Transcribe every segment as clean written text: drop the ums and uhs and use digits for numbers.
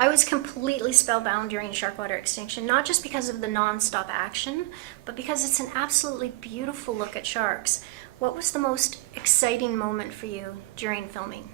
I was completely spellbound during Sharkwater Extinction, not just because of the non-stop action, but because it's an absolutely beautiful look at sharks. What was the most exciting moment for you during filming?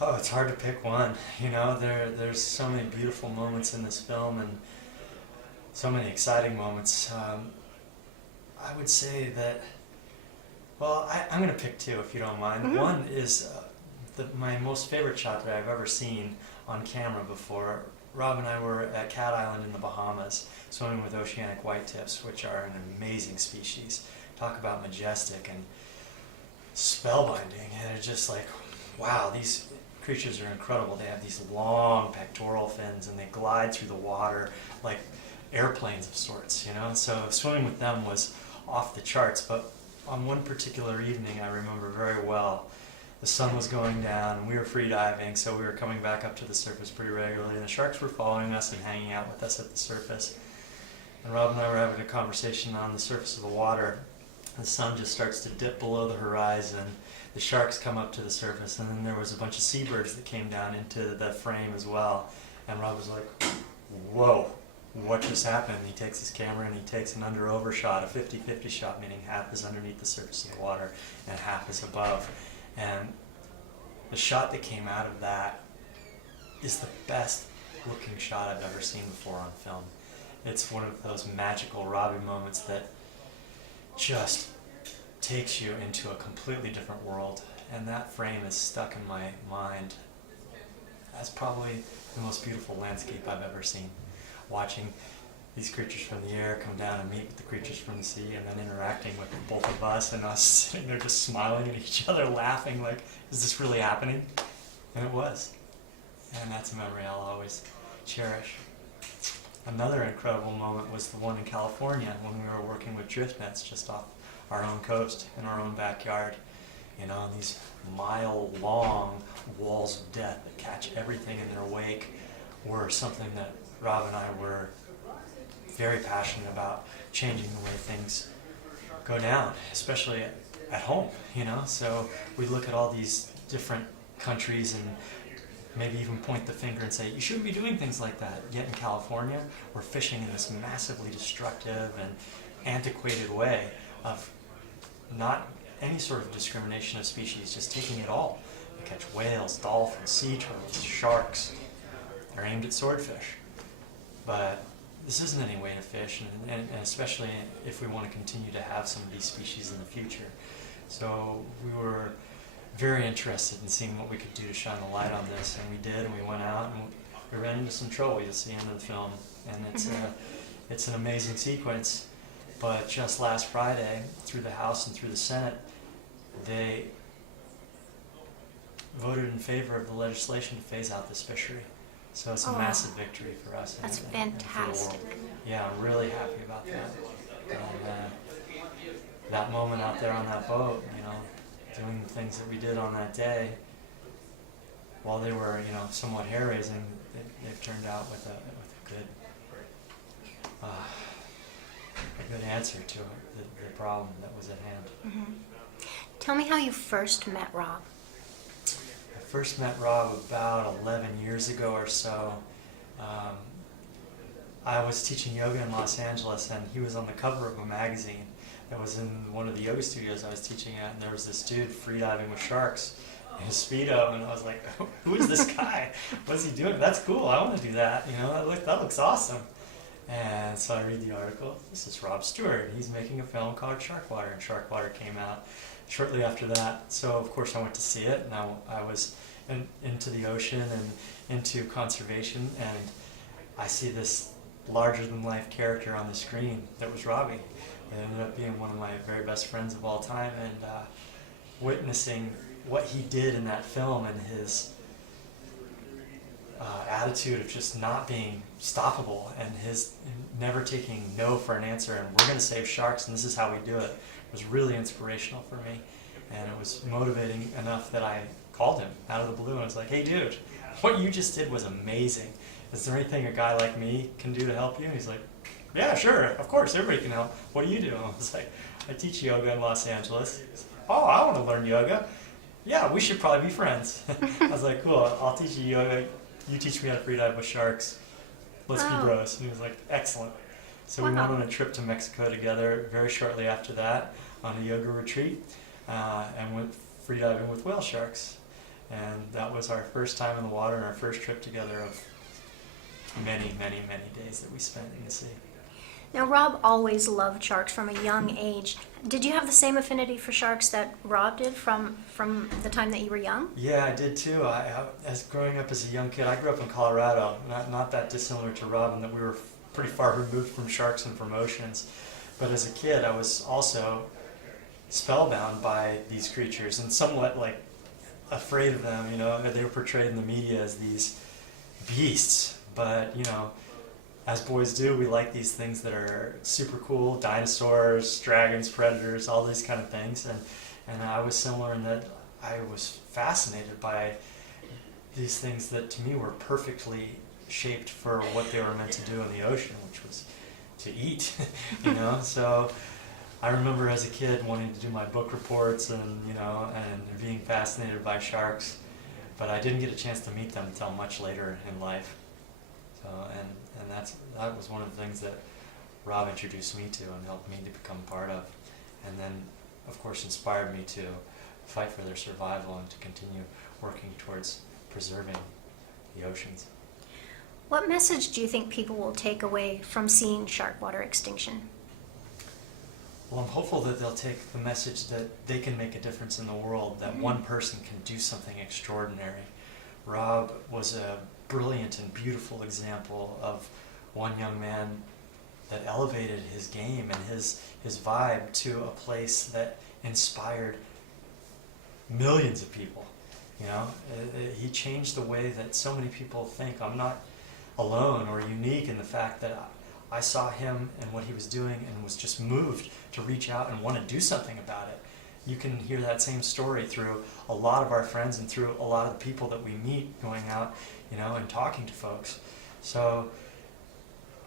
Oh, it's hard to pick one. You know, there's so many beautiful moments in this film and so many exciting moments. I would say that, well, I'm going to pick two if you don't mind. Mm-hmm. One is my most favorite shot that I've ever seen on camera before. Rob and I were at Cat Island in the Bahamas, swimming with oceanic whitetips, which are an amazing species. Talk about majestic and spellbinding, and it's just like, wow, these creatures are incredible. They have these long pectoral fins, and they glide through the water like airplanes of sorts, you know? So swimming with them was off the charts, but on one particular evening I remember very well, the sun was going down, and we were free diving, so we were coming back up to the surface pretty regularly, and the sharks were following us and hanging out with us at the surface. And Rob and I were having a conversation on the surface of the water. The sun just starts to dip below the horizon. The sharks come up to the surface, and then there was a bunch of seabirds that came down into the frame as well. And Rob was like, whoa, what just happened? He takes his camera and he takes an under-over shot, a 50-50 shot, meaning half is underneath the surface of the water and half is above. And the shot that came out of that is the best looking shot I've ever seen before on film. It's one of those magical Robbie moments that just takes you into a completely different world, and that frame is stuck in my mind as probably the most beautiful landscape I've ever seen. Watching these creatures from the air come down and meet with the creatures from the sea, and then interacting with both of us, and us sitting there just smiling at each other, laughing like, is this really happening? And it was. And that's a memory I'll always cherish. Another incredible moment was the one in California when we were working with drift nets just off our own coast in our own backyard. You know, these mile-long walls of death that catch everything in their wake were something that Rob and I were very passionate about, changing the way things go down, especially at home, you know. So we look at all these different countries and maybe even point the finger and say, you shouldn't be doing things like that. Yet in California, we're fishing in this massively destructive and antiquated way of not any sort of discrimination of species, just taking it all. We catch whales, dolphins, sea turtles, sharks. They're aimed at swordfish. But this isn't any way to fish, and especially if we want to continue to have some of these species in the future. So we were very interested in seeing what we could do to shine a light on this, and we did, and we went out and we ran into some trouble. You'll see at the end of the film, and it's an amazing sequence. But just last Friday, through the House and through the Senate, they voted in favor of the legislation to phase out this fishery. So it's a massive victory for us. That's and for the fantastic. world. Yeah, I'm really happy about that. And that moment out there on that boat, you know, doing the things that we did on that day, while they were, you know, somewhat hair-raising, they've turned out with a good answer to the problem that was at hand. Mm-hmm. Tell me how you first met Rob. I first met Rob about 11 years ago or so. I was teaching yoga in Los Angeles, and he was on the cover of a magazine that was in one of the yoga studios I was teaching at, and there was this dude freediving with sharks in his Speedo, and I was like, who is this guy? What's he doing? That's cool, I want to do that, you know, that looks awesome. And so I read the article. This is Rob Stewart. He's making a film called Sharkwater, and Sharkwater came out shortly after that. So of course I went to see it, and I was into the ocean and into conservation, and I see this larger-than-life character on the screen that was Robbie. It ended up being one of my very best friends of all time, and witnessing what he did in that film and his attitude of just not being stoppable, and his never taking no for an answer, and we're going to save sharks and this is how we do it, was really inspirational for me. And it was motivating enough that I called him out of the blue and I was like, hey dude, what you just did was amazing. Is there anything a guy like me can do to help you? And he's like, yeah, sure, of course, everybody can help. What do you do? And I was like, I teach yoga in Los Angeles. Oh, I want to learn yoga. Yeah, we should probably be friends. I was like, cool, I'll teach you yoga you teach me how to free dive with sharks. Let's be Wow. bros. And he was like, excellent. So we Wow. went on a trip to Mexico together very shortly after that on a yoga retreat and went free diving with whale sharks. And that was our first time in the water and our first trip together of many, many, many days that we spent in the sea. Now, Rob always loved sharks from a young age. Did you have the same affinity for sharks that Rob did from the time that you were young? Yeah, I did too. As growing up as a young kid, I grew up in Colorado, not that dissimilar to Rob in that we were pretty far removed from sharks and from oceans. But as a kid, I was also spellbound by these creatures and somewhat like afraid of them. You know, they were portrayed in the media as these beasts, but you know, as boys do, we like these things that are super cool: dinosaurs, dragons, predators, all these kind of things. And I was similar in that I was fascinated by these things that to me were perfectly shaped for what they were meant to do in the ocean, which was to eat. You know, so I remember as a kid wanting to do my book reports and being fascinated by sharks, but I didn't get a chance to meet them until much later in life. So and that was one of the things that Rob introduced me to and helped me to become part of, and then of course inspired me to fight for their survival and to continue working towards preserving the oceans. What message do you think people will take away from seeing Sharkwater Extinction? Well, I'm hopeful that they'll take the message that they can make a difference in the world, that one person can do something extraordinary. Rob was a brilliant and beautiful example of one young man that elevated his game and his vibe to a place that inspired millions of people. You know, he changed the way that so many people think. I'm not alone or unique in the fact that I saw him and what he was doing and was just moved to reach out and want to do something about it. You can hear that same story through a lot of our friends and through a lot of the people that we meet going out, you know, and talking to folks. So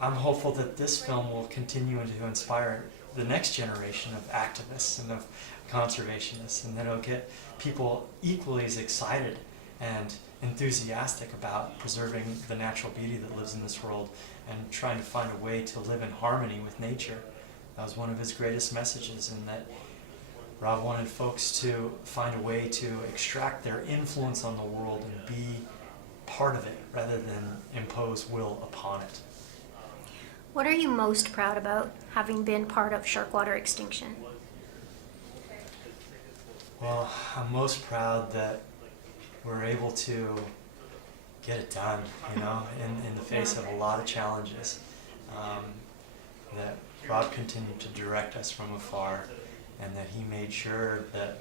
I'm hopeful that this film will continue to inspire the next generation of activists and of conservationists, and that it'll get people equally as excited and enthusiastic about preserving the natural beauty that lives in this world and trying to find a way to live in harmony with nature. That was one of his greatest messages, in that Rob wanted folks to find a way to extract their influence on the world and be part of it rather than impose will upon it. What are you most proud about having been part of Sharkwater Extinction? Well, I'm most proud that we're able to get it done, you know, in the face of a lot of challenges. That Rob continued to direct us from afar, and that he made sure that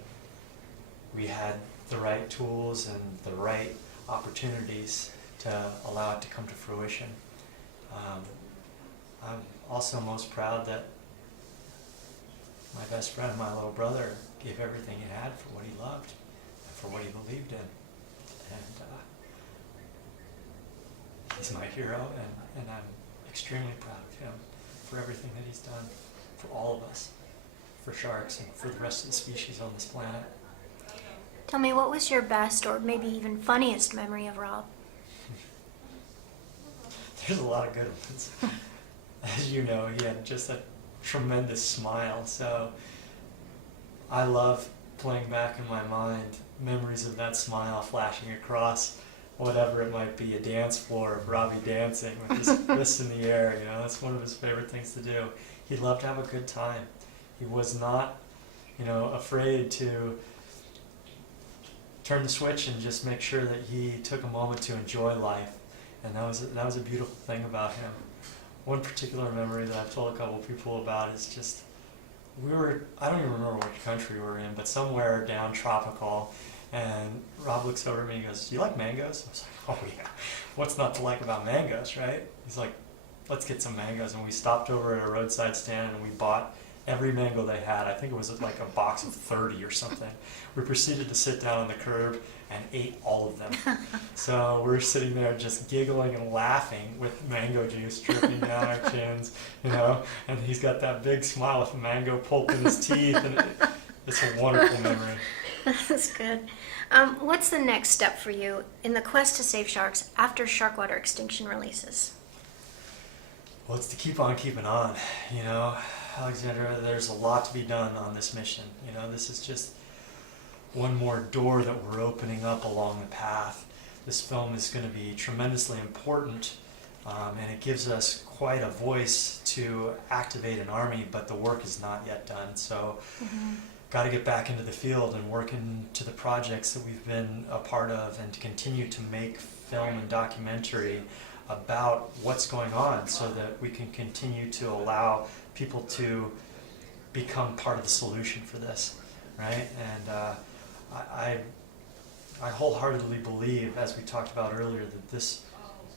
we had the right tools and the right opportunities to allow it to come to fruition. I'm also most proud that my best friend and my little brother gave everything he had for what he loved and for what he believed in. And he's my hero, and I'm extremely proud of him for everything that he's done for all of us, for sharks and for the rest of the species on this planet. Tell me, what was your best or maybe even funniest memory of Rob? There's a lot of good ones. As you know, he had just a tremendous smile, so I love playing back in my mind memories of that smile flashing across whatever it might be, a dance floor of Robbie dancing with his fists in the air. You know, that's one of his favorite things to do. He loved to have a good time. He was not, you know, afraid to turn the switch and just make sure that he took a moment to enjoy life. And that was a beautiful thing about him. One particular memory that I've told a couple people about is just, I don't even remember which country we were in, but somewhere down tropical, and Rob looks over at me and he goes, "Do you like mangoes?" I was like, "Oh yeah, what's not to like about mangoes, right?" He's like, "Let's get some mangoes." And we stopped over at a roadside stand and we bought every mango they had. I think it was like a box of 30 or something. We proceeded to sit down on the curb and ate all of them. So we're sitting there just giggling and laughing with mango juice dripping down our chins, you know, and he's got that big smile with mango pulp in his teeth, and it's a wonderful memory. That's good. What's the next step for you in the quest to save sharks after Sharkwater Extinction releases? Well, it's to keep on keeping on. You know, Alexandra, there's a lot to be done on this mission. You know, this is just one more door that we're opening up along the path. This film is going to be tremendously important, and it gives us quite a voice to activate an army, but the work is not yet done. So, got to get back into the field and work into the projects that we've been a part of, and to continue to make film and documentary about what's going on, so that we can continue to allow people to become part of the solution for this, right? And I wholeheartedly believe, as we talked about earlier, that this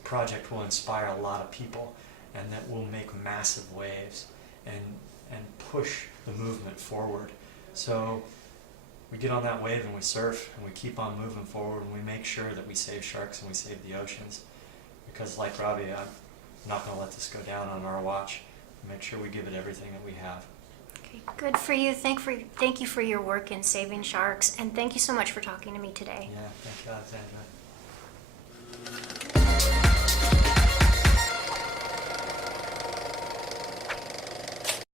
project will inspire a lot of people, and that will make massive waves and push the movement forward. So we get on that wave and we surf and we keep on moving forward, and we make sure that we save sharks and we save the oceans. Because like Robbie, I'm not going to let this go down on our watch. Make sure we give it everything that we have. Okay, good for you. Thank you for your work in saving sharks, and thank you so much for talking to me today. Yeah, thank you, Alexandra.